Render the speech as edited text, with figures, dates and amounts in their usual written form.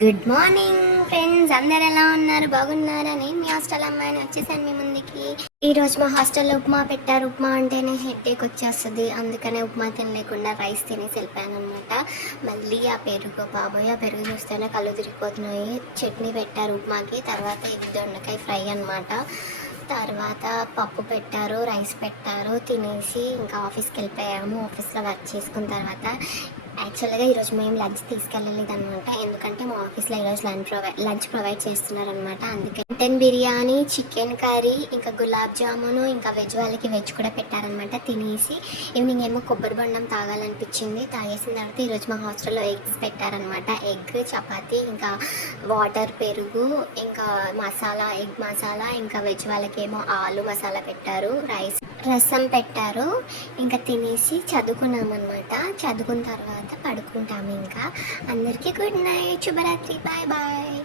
Good morning friends, అందరు ఎలా ఉన్నారు? బాగున్నారా? నేను మీ హాస్టల్ అమ్మాయిని వచ్చేసాను మీ ముందుకి. ఈరోజు మా హాస్టల్లో ఉప్మా పెట్టారు. ఉప్మా అంటేనే హెడేక్ వచ్చేస్తుంది, అందుకనే ఉప్మా తినలేకుండా రైస్ తినేసి వెళ్ళిపోయాను అనమాట. మళ్ళీ ఆ పెరుగు, బాబోయ్ ఆ పెరుగు చూస్తేనే కళ్ళు తిరిగిపోతున్నాయి. చట్నీ పెట్టారు ఉప్మాకి, తర్వాత ఇది దొండకాయ ఫ్రై అనమాట. తర్వాత పప్పు పెట్టారు, రైస్ పెట్టారు, తినేసి ఇంకా ఆఫీస్కి వెళ్ళిపోయాము. ఆఫీస్లో వర్క్ చేసుకున్న తర్వాత యాక్చువల్గా ఈరోజు మేము లంచ్ తీసుకెళ్ళలేదు అనమాట, ఎందుకంటే మా ఆఫీస్లో ఈరోజు లంచ్ ప్రొవైడ్ చేస్తున్నారనమాట. అందుకే మటన్ బిర్యానీ, చికెన్ కర్రీ, ఇంకా గులాబ్ జామును, ఇంకా వెజ్ వాళ్ళకి వెజ్ కూడా పెట్టారనమాట. తినేసి ఈవినింగ్ ఏమో కొబ్బరి బొండం తాగాలనిపించింది, తాగేసిన తర్వాత ఈరోజు మా హాస్టల్లో ఎగ్స్ పెట్టారనమాట. ఎగ్, చపాతీ, ఇంకా వాటర్, పెరుగు, ఇంకా మసాలా, ఎగ్ మసాలా, ఇంకా వెజ్ వాళ్ళకేమో ఆలు మసాలా పెట్టారు, రసం పెట్టారు. ఇంకా తినేసి చదువుకున్నామన్నమాట. చదువుకున్న తర్వాత పడుకుంటాము. ఇంకా అందరికీ గుడ్ నైట్, శుభరాత్రి, బాయ్ బాయ్.